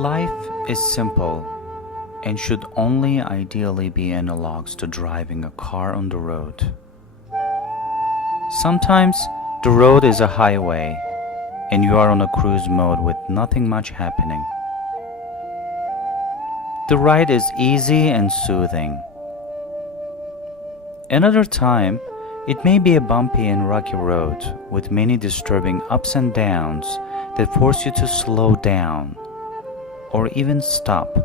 Life is simple and should only ideally be analogs to driving a car on the road. Sometimes the road is a highway and you are on a cruise mode with nothing much happening. The ride is easy and soothing. Another time, it may be a bumpy and rocky road with many disturbing ups and downs that force you to slow down or even stop.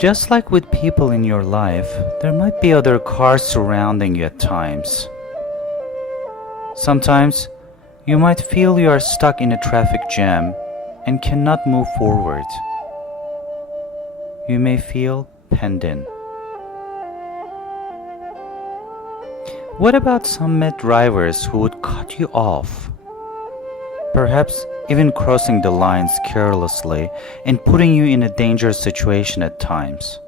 Just like with people in your life, there might be other cars surrounding you at times. Sometimes, you might feel you are stuck in a traffic jam and cannot move forward. You may feel penned in. What about some mad drivers who would cut you off? Perhaps even crossing the lines carelessly and putting you in a dangerous situation at times.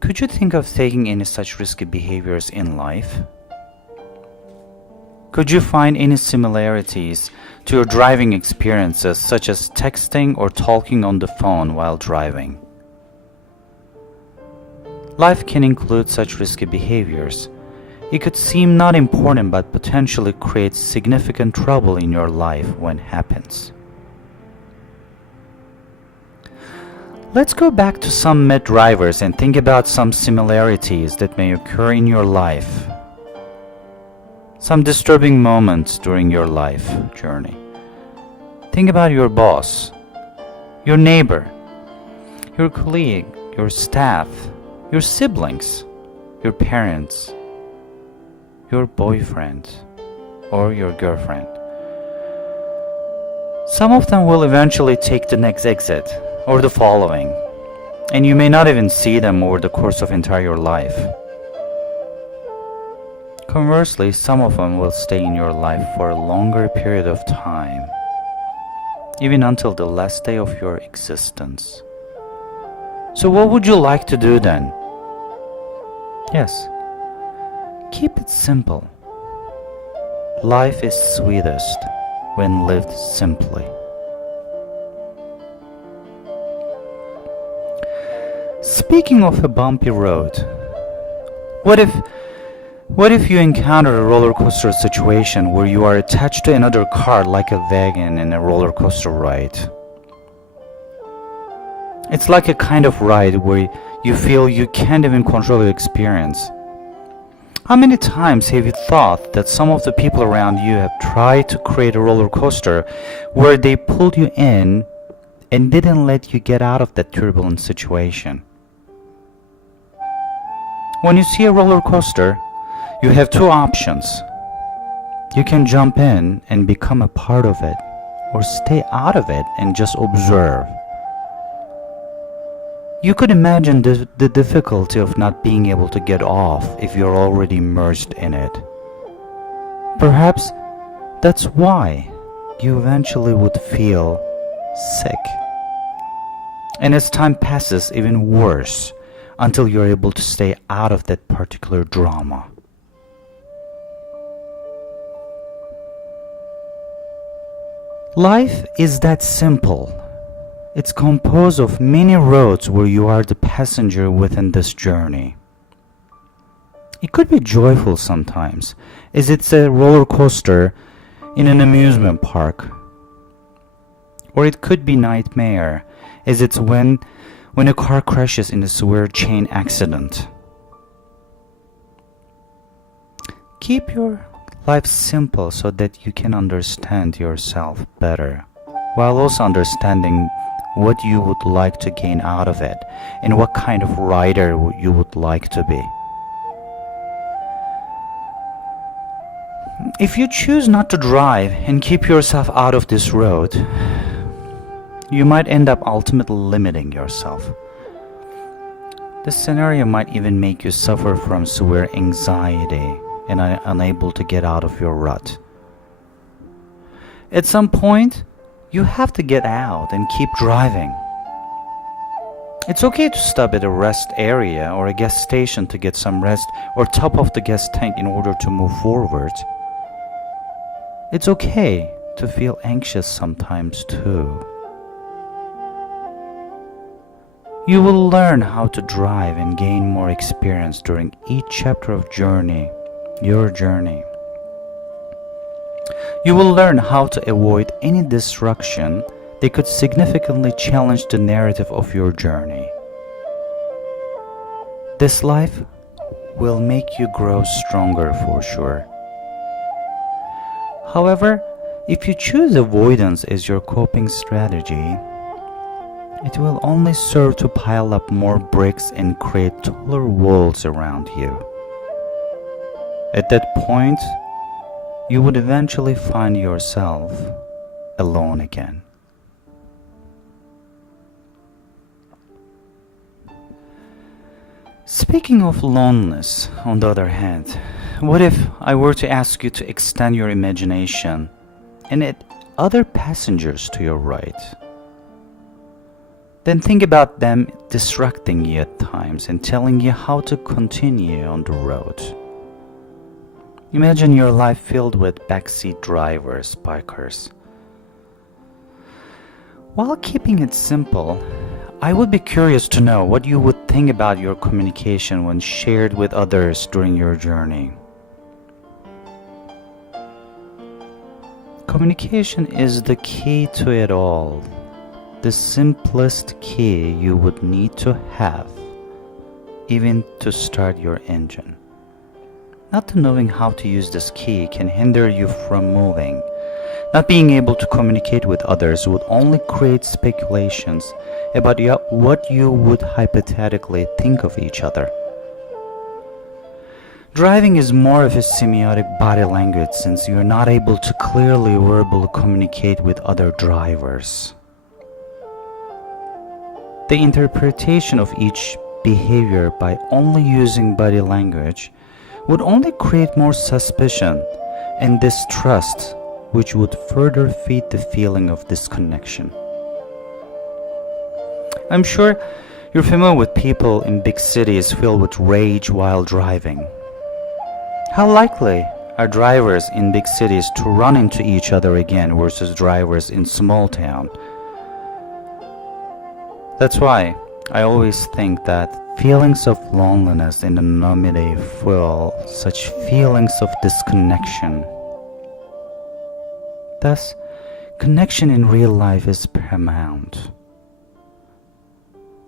Could you think of taking any such risky behaviors in life? Could you find any similarities to your driving experiences, such as texting or talking on the phone while driving? Life can include such risky behaviors. It could seem not important but potentially creates significant trouble in your life when it happens. Let's go back to some mad drivers and think about some similarities that may occur in your life. Some disturbing moments during your life journey. Think about your boss, your neighbor, your colleague, your staff, your siblings, your parents, your boyfriend, or your girlfriend. Some of them will eventually take the next exit or the following, and you may not even see them over the course of entire life. Conversely, some of them will stay in your life for a longer period of time, even until the last day of your existence. So what would you like to do then? Yes, keep it simple. Life is sweetest when lived simply. Speaking of a bumpy road, what if you encounter a roller coaster situation where you are attached to another car like a wagon in a roller coaster ride? It's like a kind of ride where you feel you can't even control the experience. How many times have you thought that some of the people around you have tried to create a roller coaster where they pulled you in and didn't let you get out of that turbulent situation? When you see a roller coaster, you have two options. You can jump in and become a part of it, or stay out of it and just observe. You could imagine the difficulty of not being able to get off if you're already immersed in it. Perhaps that's why you eventually would feel sick. And as time passes, even worse, until you're able to stay out of that particular drama. Life is that simple. It's composed of many roads where you are the passenger within this journey. It could be joyful sometimes, as it's a roller coaster in an amusement park. Or it could be nightmare, as it's when a car crashes in a severe chain accident. Keep your life simple so that you can understand yourself better, while also understanding what you would like to gain out of it and what kind of rider you would like to be. If you choose not to drive and keep yourself out of this road, you might end up ultimately limiting yourself. This scenario might even make you suffer from severe anxiety and are unable to get out of your rut. At some point, you have to get out and keep driving. It's okay to stop at a rest area or a gas station to get some rest or top off the gas tank in order to move forward. It's okay to feel anxious sometimes too. You will learn how to drive and gain more experience during each chapter of your journey. You will learn how to avoid any distraction that could significantly challenge the narrative of your journey. This life will make you grow stronger for sure. However, if you choose avoidance as your coping strategy, it will only serve to pile up more bricks and create taller walls around you. At that point, you would eventually find yourself alone again. Speaking of loneliness, on the other hand, what if I were to ask you to extend your imagination and add other passengers to your right? Then think about them distracting you at times and telling you how to continue on the road. Imagine your life filled with backseat drivers, bikers. While keeping it simple, I would be curious to know what you would think about your communication when shared with others during your journey. Communication is the key to it all, the simplest key you would need to have, even to start your engine. Not knowing how to use this key can hinder you from moving. Not being able to communicate with others would only create speculations about what you would hypothetically think of each other. Driving is more of a semiotic body language since you're not able to clearly verbally communicate with other drivers. The interpretation of each behavior by only using body language would only create more suspicion and distrust, which would further feed the feeling of disconnection. I'm sure you're familiar with people in big cities filled with rage while driving. How likely are drivers in big cities to run into each other again versus drivers in small town? That's why I always think that feelings of loneliness and anonymity fuel such feelings of disconnection. Thus, connection in real life is paramount.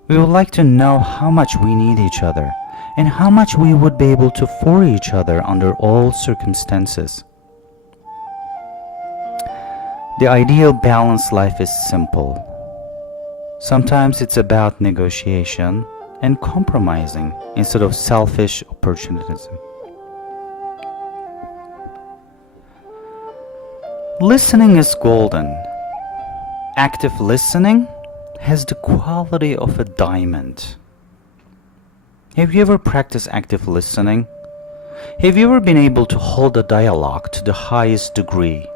We would like to know how much we need each other and how much we would be able to for each other under all circumstances. The ideal balanced life is simple. Sometimes it's about negotiation and compromising instead of selfish opportunism. Listening is golden. Active listening has the quality of a diamond. Have you ever practiced active listening? Have you ever been able to hold a dialogue to the highest degree?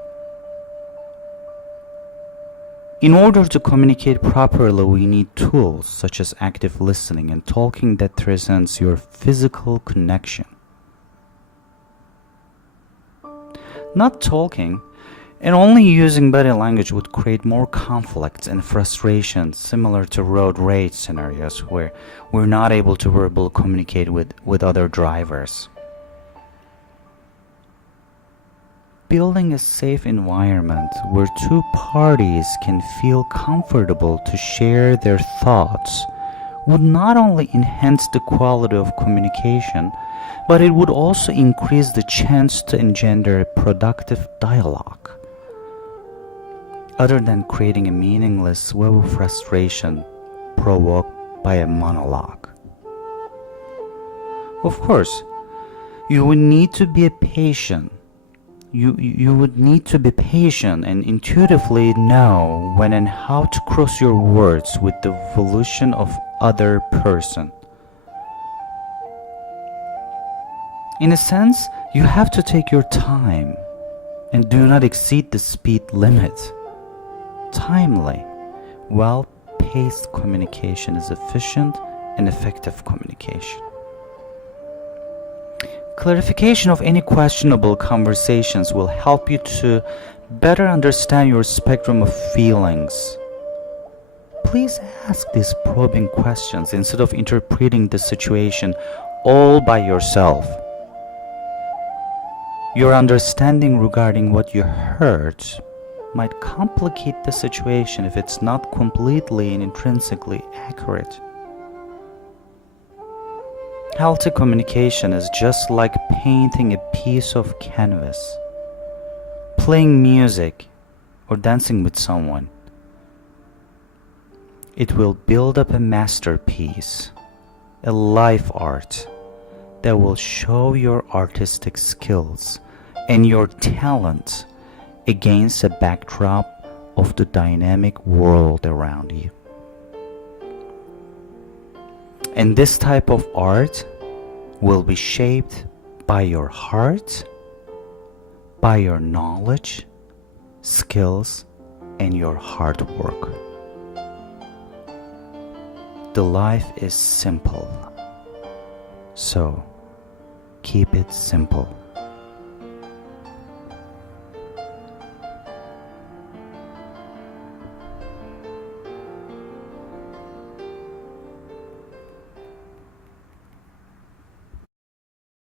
In order to communicate properly, we need tools such as active listening and talking that transcends your physical connection. Not talking and only using body language would create more conflicts and frustrations similar to road rage scenarios where we're not able to verbally communicate with other drivers. Building a safe environment where two parties can feel comfortable to share their thoughts would not only enhance the quality of communication, but it would also increase the chance to engender a productive dialogue, other than creating a meaningless web of frustration provoked by a monologue. Of course, you would need to be patient. You would need to be patient and intuitively know when and how to cross your words with the volition of other person. In a sense, you have to take your time and do not exceed the speed limit. Timely, well-paced paced communication is efficient and effective communication. Clarification of any questionable conversations will help you to better understand your spectrum of feelings. Please ask these probing questions instead of interpreting the situation all by yourself. Your understanding regarding what you heard might complicate the situation if it's not completely and intrinsically accurate. Healthy communication is just like painting a piece of canvas, playing music, or dancing with someone. It will build up a masterpiece, a life art that will show your artistic skills and your talent against a backdrop of the dynamic world around you. And this type of art will be shaped by your heart, by your knowledge, skills, and your hard work. The life is simple, so keep it simple.